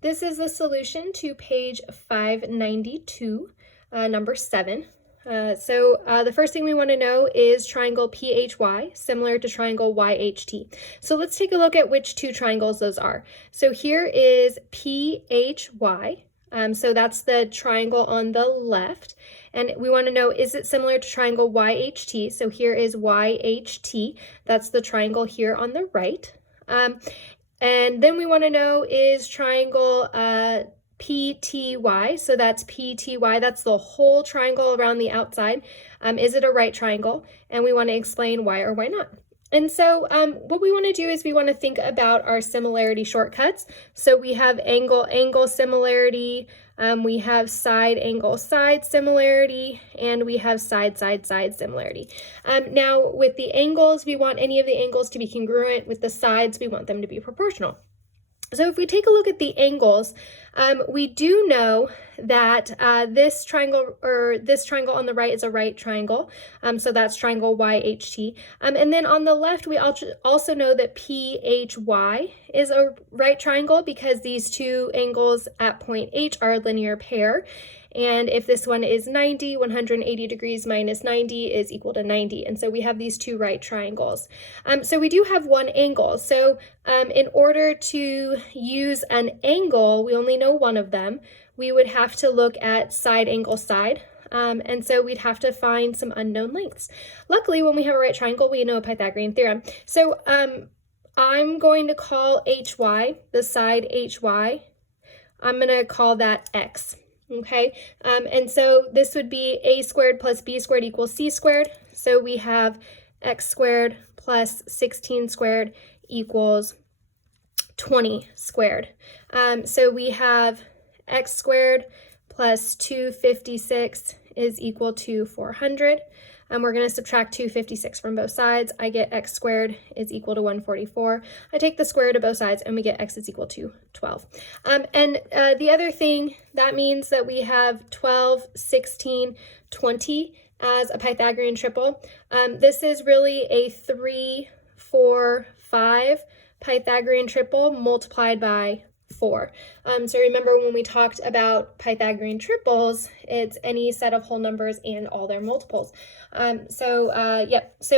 This is the solution to page 592, number 7. The first thing we want to know is triangle PHY, similar to triangle YHT. So let's take a look at which two triangles those are. So here is PHY. So that's the triangle on the left. And we want to know, is it similar to triangle YHT? So here is YHT. That's the triangle here on the right. And then we want to know, is triangle PTY, so that's PTY, that's the whole triangle around the outside. Is it a right triangle? And we want to explain why or why not. And so what we want to do is we want to think about our similarity shortcuts. So we have angle similarity, we have side angle side similarity, and we have side similarity. Now with the angles, we want any of the angles to be congruent. With the sides, we want them to be proportional. So if we take a look at the angles, we do know that this triangle on the right is a right triangle. So that's triangle YHT. And then on the left, we also know that PHY is a right triangle because these two angles at point H are a linear pair. And if this one is 90, 180 degrees minus 90 is equal to 90. And so we have these two right triangles. So we do have one angle. So in order to use an angle, we only know one of them. We would have to look at side angle side. And so we'd have to find some unknown lengths. Luckily, when we have a right triangle, we know a Pythagorean theorem. So I'm going to call HY, the side HY, I'm going to call that X. Okay, and so this would be a squared plus b squared equals c squared. So we have x squared plus 16 squared equals 20 squared. So we have x squared plus 256 is equal to 400. We're going to subtract 256 from both sides. I get x squared is equal to 144. I take the square root of both sides and we get x is equal to 12. The other thing, that means that we have 12, 16, 20 as a Pythagorean triple. This is really a 3, 4, 5 Pythagorean triple multiplied by 4. So remember when we talked about Pythagorean triples, it's any set of whole numbers and all their multiples. So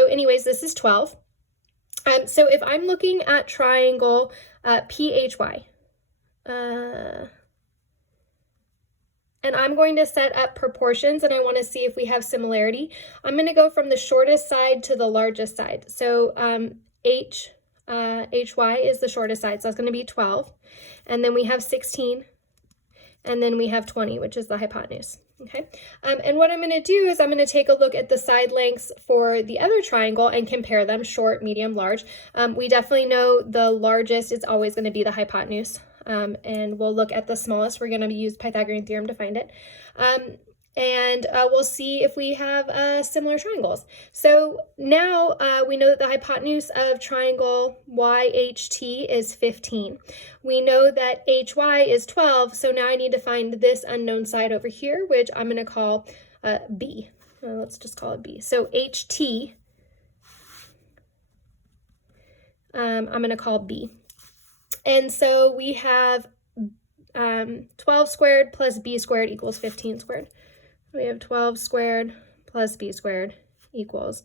anyways, this is 12. So if I'm looking at triangle PHY, and I'm going to set up proportions and I want to see if we have similarity, I'm going to go from the shortest side to the largest side. So HY is the shortest side, so that's going to be 12. And then we have 16, and then we have 20, which is the hypotenuse. Okay, and what I'm going to do is I'm going to take a look at the side lengths for the other triangle and compare them, short, medium, large. We definitely know the largest is always going to be the hypotenuse, and we'll look at the smallest. We're going to use Pythagorean theorem to find it. And we'll see if we have similar triangles. So now we know that the hypotenuse of triangle YHT is 15. We know that HY is 12, so now I need to find this unknown side over here, which I'm going to call B. Let's just call it B. So HT, I'm going to call B. And so we have 12 squared plus B squared equals 15 squared. We have 12 squared plus b squared equals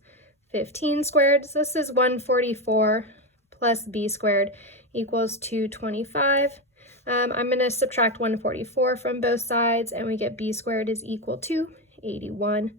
15 squared. So this is 144 plus b squared equals 225. I'm going to subtract 144 from both sides, and we get b squared is equal to 81.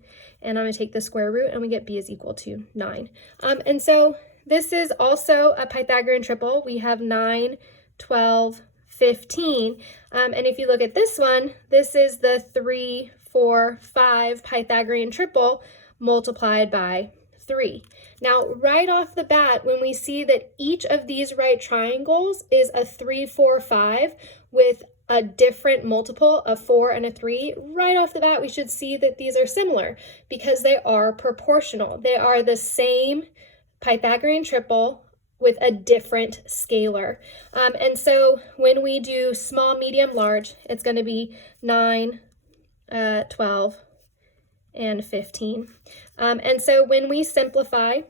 And I'm going to take the square root, and we get b is equal to 9. And so this is also a Pythagorean triple. We have 9, 12, 15. And if you look at this one, this is the 3, 4, 5 Pythagorean triple multiplied by 3. Now, right off the bat, when we see that each of these right triangles is a 3, 4, 5 with a different multiple of 4 and a 3, right off the bat, we should see that these are similar because they are proportional. They are the same Pythagorean triple with a different scalar. And so when we do small, medium, large, it's going to be 9, 12, and 15. And so when we simplify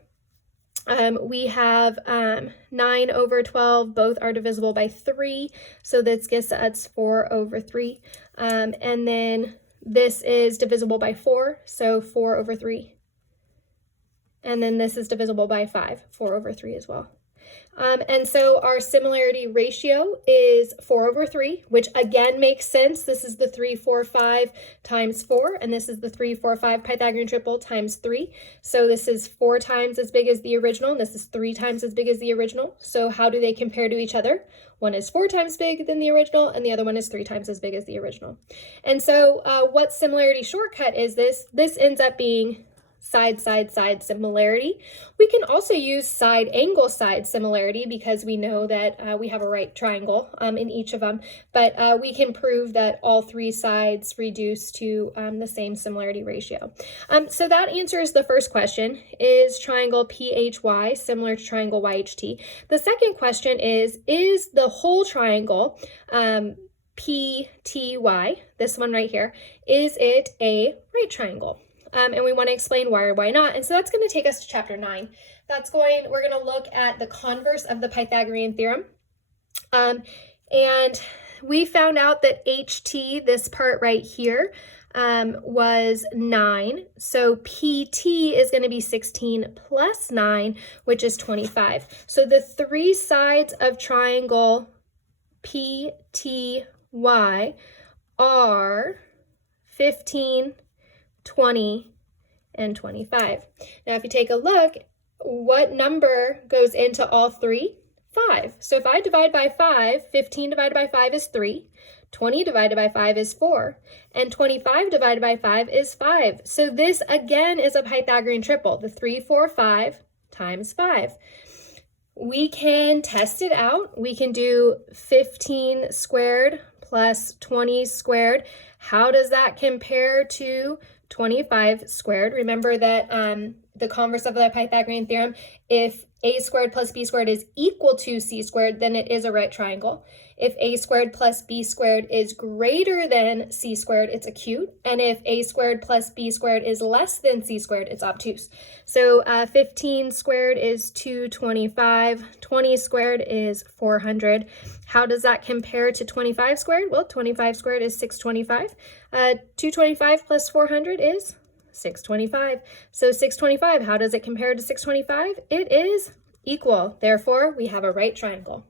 We have 9 over 12, both are divisible by 3, so this gives us 4 over 3. And then this is divisible by 4, so 4 over 3. And then this is divisible by 5, 4 over 3 as well. And so our similarity ratio is 4 over 3, which again makes sense. This is the 3, 4, 5 times 4, and this is the 3, 4, 5 Pythagorean triple times 3. So this is 4 times as big as the original, and this is 3 times as big as the original. So how do they compare to each other? One is 4 times big than the original, and the other one is 3 times as big as the original. And so what similarity shortcut is this? This ends up being side, side, side similarity. We can also use side angle side similarity because we know that we have a right triangle in each of them, but we can prove that all 3 sides reduce to the same similarity ratio. So that answers the first question, is triangle PHY similar to triangle YHT? The second question is the whole triangle PTY, this one right here, is it a right triangle? And we want to explain why or why not. And so that's going to take us to chapter 9. We're going to look at the converse of the Pythagorean theorem. And we found out that HT, this part right here, was 9. So PT is going to be 16 plus 9, which is 25. So the 3 sides of triangle PTY are 15, 20, and 25. Now, if you take a look, what number goes into all 3? 5. So if I divide by 5, 15 divided by 5 is 3, 20 divided by 5 is 4, and 25 divided by 5 is 5. So this, again, is a Pythagorean triple, the 3, 4, 5 times 5. We can test it out. We can do 15 squared plus 20 squared. How does that compare to 25 squared? Remember that the converse of the Pythagorean theorem, if a squared plus b squared is equal to c squared, then it is a right triangle. If a squared plus b squared is greater than c squared, it's acute. And if a squared plus b squared is less than c squared, it's obtuse. So 15 squared is 225, 20 squared is 400. How does that compare to 25 squared? Well, 25 squared is 625. 225 plus 400 is 625. So 625, how does it compare to 625? It is equal. Therefore, we have a right triangle.